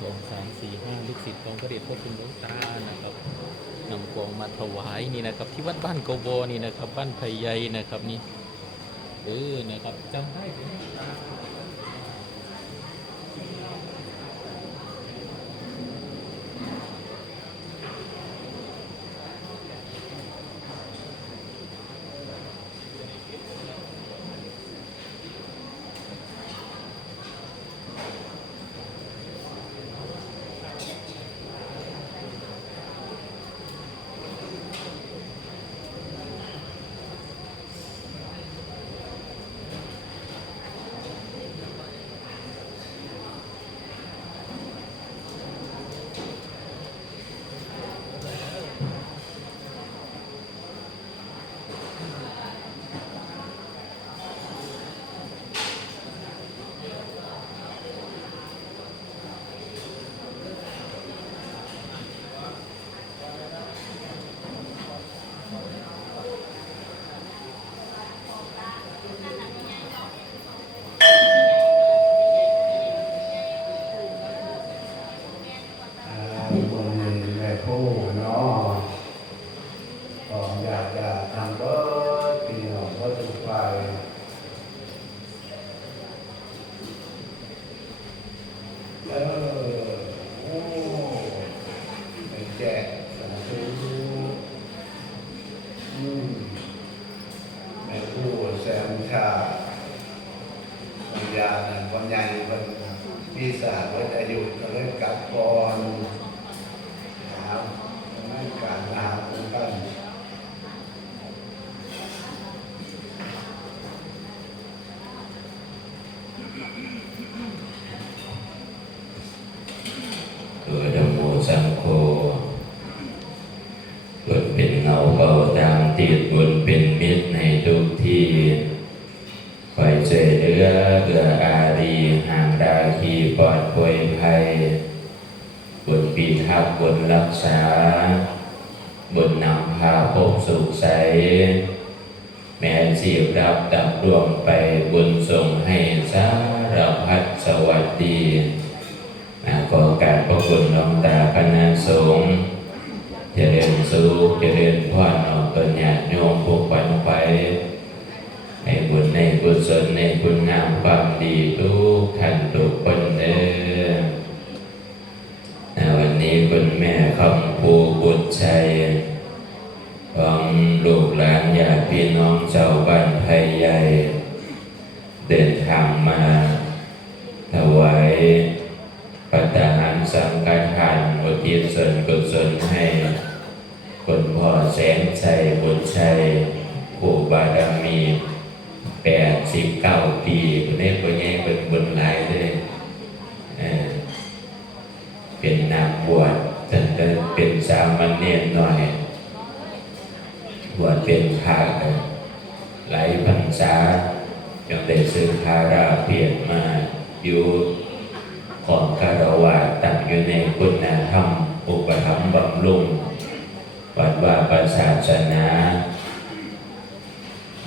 สองสามสี่ห้าลูกศิษย์ของพระเดชพระคุณหลวงตานะครับนำกองมาถวายนี่นะครับ ที่วัดบ้านโกโบนี่นะครับ บ้านไผ่ใหญ่นะครับนี่เออนะครับจำได้ไหม ตามติดบนเป็นมิตรในทุกที่คอยเจอเดือเอืออารีห่างดาคีปลอดป่วยภัยบนปีทับบนรักษาบนนำพาพบสุขใส แม้สีบรับตับรวมไปบุญส่งให้สารพัดสวัสดีนะขอการพระคุณหลวงตาคณะสงฆ คำภูบุตรชัยของลูกหลานญาติพี่น้องชาวบ้านไผ่ใหญ่ เดินทางมา ถวายปัตตาหารสังฆทานอุทิศส่วนกุศลให้คุณพ่อแสนชัยบุญชัยผู้บารมีแปดสิบเก้าปีคุณเอกคนนี้เป็นบุญหลายเลยเอ่อเป็นนางบวชจนเป็นสามัญเนียนหน่อยบวชเป็นพระกันหลายพรรษาจนได้ซื้อคาราเปลี่ยนมาอยู่ ของคารวะตั้งอยู่ในคุณธรรมอุปถัมภ์บำรุงวัดว่าประศาสนา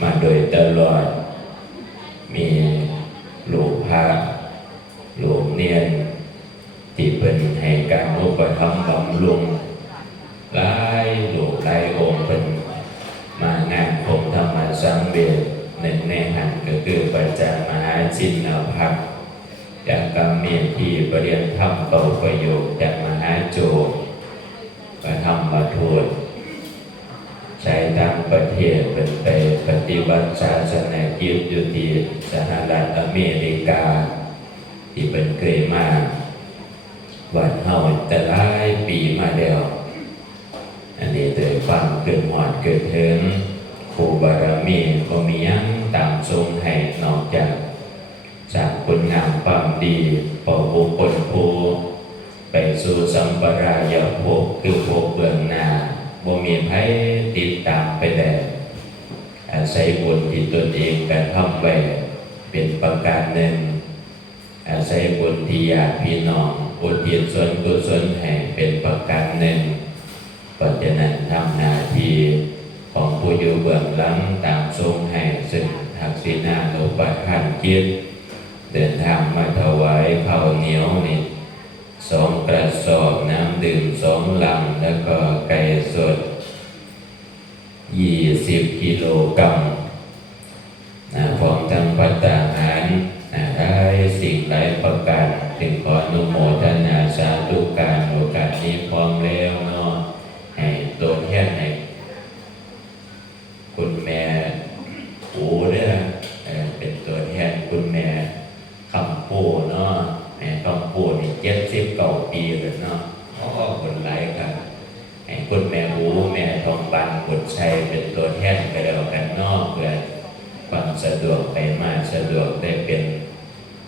มาโดยตลอด มีหลวงพระหลวงเนียนที่เป็นให้การอุปถัมภ์บำรุงหลายหลวงหลายองค์เป็นมางานคงธรรมสังเวชหนึ่งในหันก็คือประจามหาชินภักจากกรรมเมียนที่ประเรียนธรรมเก่าประโยคจากมหาโจรประธรรมมาทูตใช้ต่างประเทศเป็นไปปฏิบัติ ศาสนากิจอยู่ที่สหรัฐอเมริกา ที่เป็นเคยมาวัดเฮาแต่หลายปีมาแล้ว อันนี้โดยความเกิดหอดเกิดถึงครูบารมีก็มียังตามทรงให้นอกจาก จากคุณงามความดีปอบุคคลผู้ไปสู่สัมปรายภพคือภพเบื้องหน้าบ่มีไผติดตามไปแต่อา ศัยบุญที่ตนเองกระทำไว้เป็นประการหนึ่ง อาศัยบุญที่ญาติพี่น้องอุทิศส่วนกุศลให้เป็นประการหนึ่งเพรานั้นทำหน้าที่ของผู้อยู่เบื้องหลังตามทรงให้ซึ่งทักษิณานุปทานจิตเดินทางมาถวายข้าวเหนียวนี่สองกระสอบน้ำดื่มสองลังแล้วก็ไก่สด 20กิโลกรัมนะพร้อมทั้งปัตตาหารนะได้สิ่งหลายประการถึงขออนุโมทนาสาธุการโอกาสนี้พร้อมแล้วเนาะให้ตัวแทนให้คุณแม่ปูเด้อเอ่อเป็นตัวแทนคุณแม่คำปูเนาะแม่คำปูนี่เจ็ดสิบเก้าปีเลยเนาะพ่อคนไรกัน ให้คุณแม่ปูแม่ทองบันบุตรชัยเป็นตัวแทนไปแล้วกันนาะเพื่อความสะดวกไปมาสะดวกได้เป็น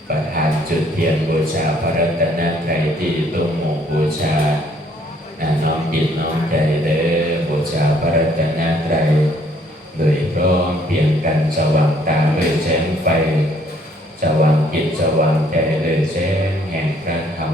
ประธานจุดเทียนบูชาพระรัตนตรัยที่ตุ้มหมู่บูชานะน้อมจิตน้อมใจเด้อบูชาพระรัตนตรัยโดยพร้อมเพรียงกันสว่างตาด้วยแสงไฟสว่างจิตสว่างใจด้วยแสงแห่งพระธรรม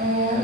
Yeah.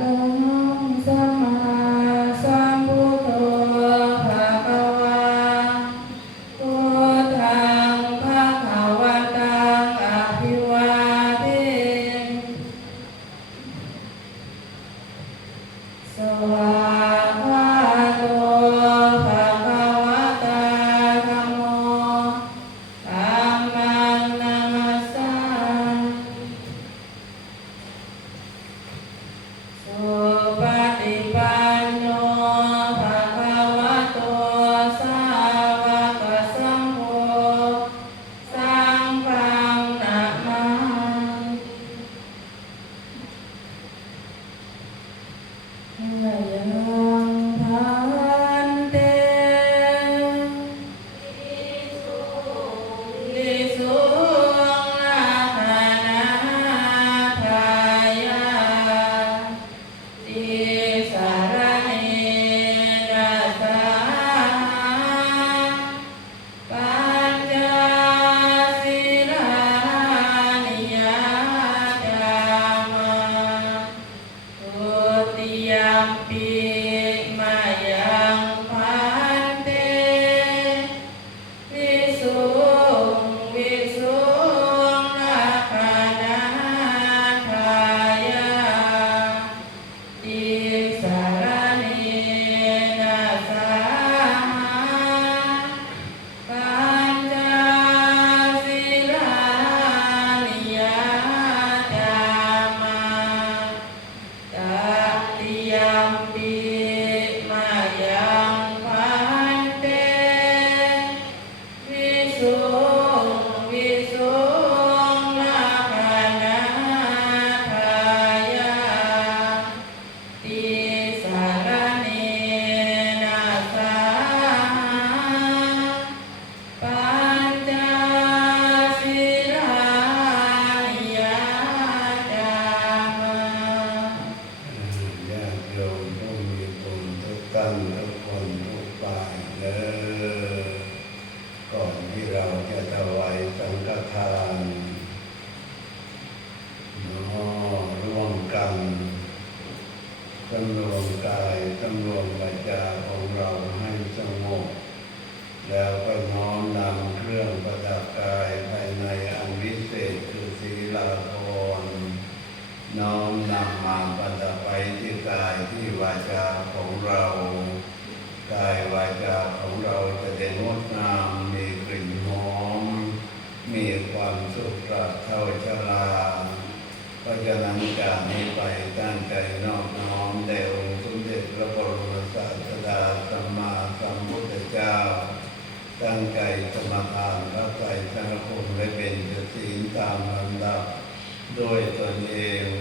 โดยตนเอง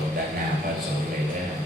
ตรงด้านหน้าพระสงฆ์เลยนะ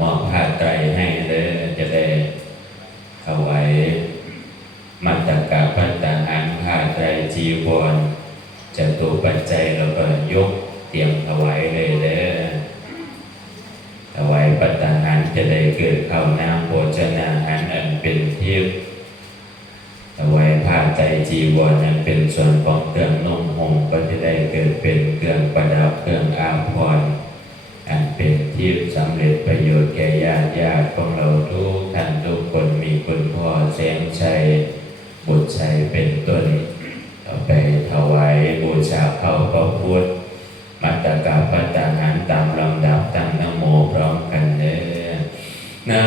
มอบผ้าไตรให้เลยจะได้ถวายมัตตกาปัตตาหารผ้าไตรจีวรจะตัวปัจจเราก็ยกเตียมถวายเลยเลยถวายปัตตาหารจะได้เกิดขาน้ำโภชนาหารอันเป็นทิพย์ถวายผ้าไตรจีวรอันเป็นส่วนของเครื่องนุ่ง งค์ก็จะได้เกิดเป็นเครื่องประดับเครื่องอามพรอันเป็นที่สำเร็จประโยชน์แก่ญาติญาติของเราทุกท่านทุกคนมีคุณพ่อแสงชัยบุตรชัยเป็นต้นเอาไปถวายบูชาเข้าพระพุทธมัตตกาปัตตาหารตามลำดับตั้งนโมพร้อมกันเลยนะ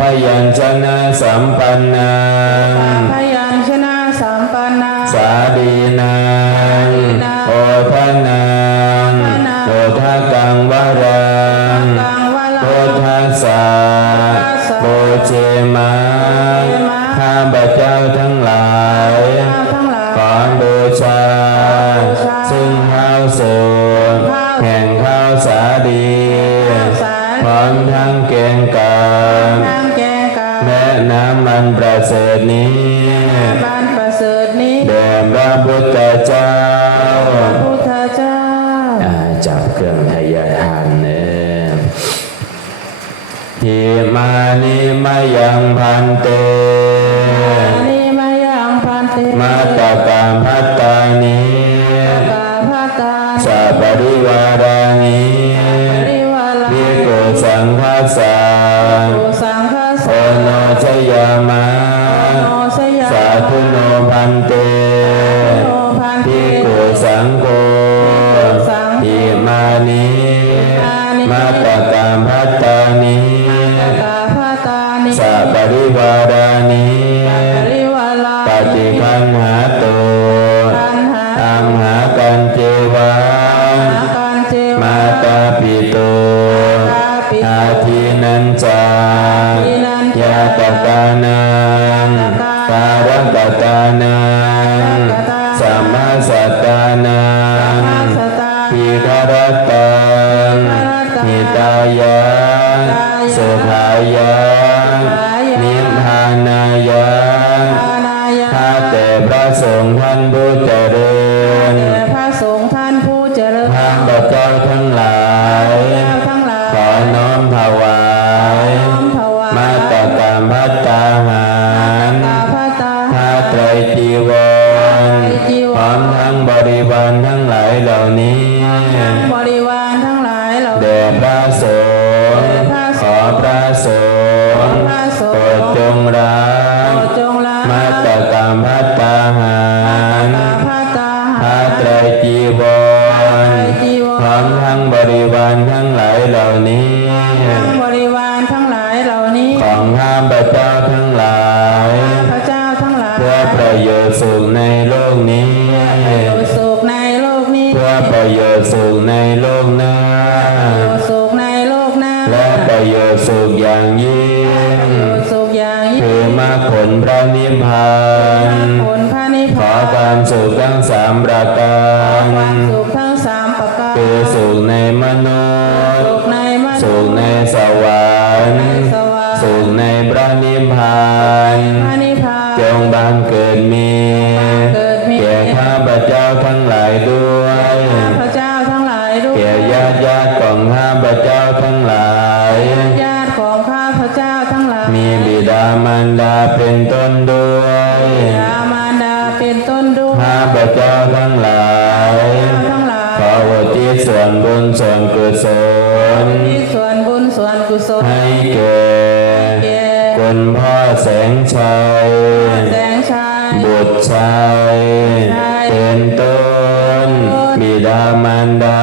พยัญชนะสัมปันนัง มยังพันเต มาตะกามพัต พระสงฆ์ท่านผู้เจริญ อย่างยิ่งคือมาผลพระนิพพานขอความสุขทั้งสามประการคือสุขในมนุษย์สุขในสวรรค์สุขในพระนิพพานจงบังเกิดมีแก่ข้าพเจ้าทั้งหลายด้วยามันดาเป็นต้นด้วยยามารดาเป็นต้นด้วยข้าบเจ้าทั้งหลายขออุทิส่วนบุญส่วนกุศลส่วนบุญส่วนกุศลให้เก่คุณพ่อแสงชัยแสงชัยบุตรชายเป็นต้นบิดามารดา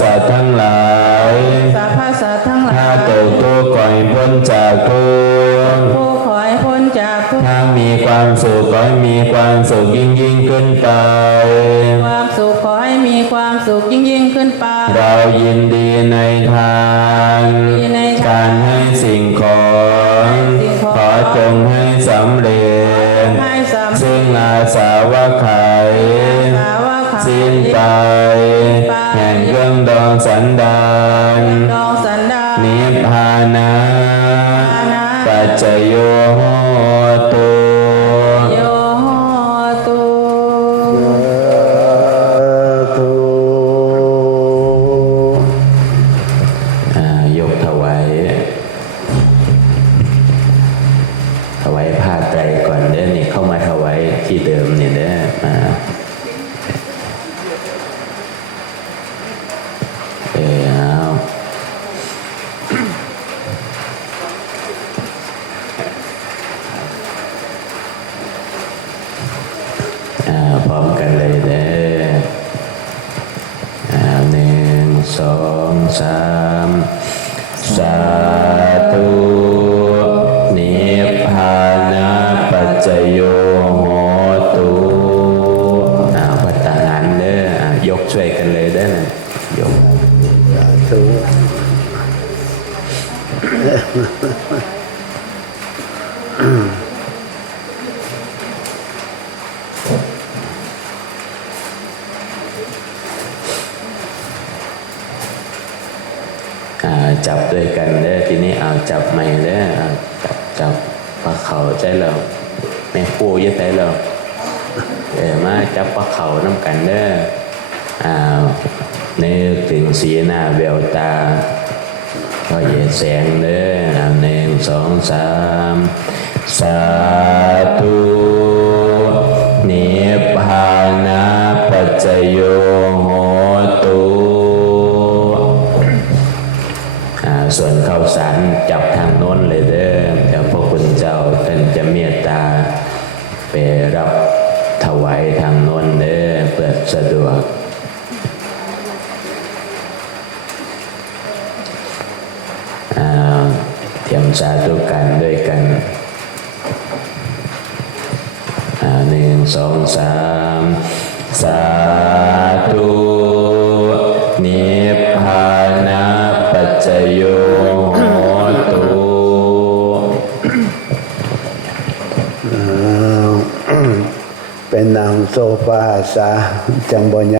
สัตว์ทั้งหลายทั้าย ถ้าตกทุกข์อใพ้นจากพูอใพ้นจากทุกข์ถ้ามีความสุขขอใมีความสุขยิ่งยิ่งขึ้นไป ความสุขขอให้มีความสุขยิ่งยิ่งขึ้นไป เรายินดีในทางการให้สิ่งของขอจงให้สำเร็จ ซึ่งอาสาวะไขสิ้นไป องสันดานนิพพานะปัจจโย พร้อมกันเลยเด้อหนึ่งสองสามสาธุนิพพานาปัจจโย สองสามสาธุ สาธุกันด้วยกันหนึ่งสองสามสาธุนิพพานาปัจจโยตุเป็นนางโซฟาสาจังบอญ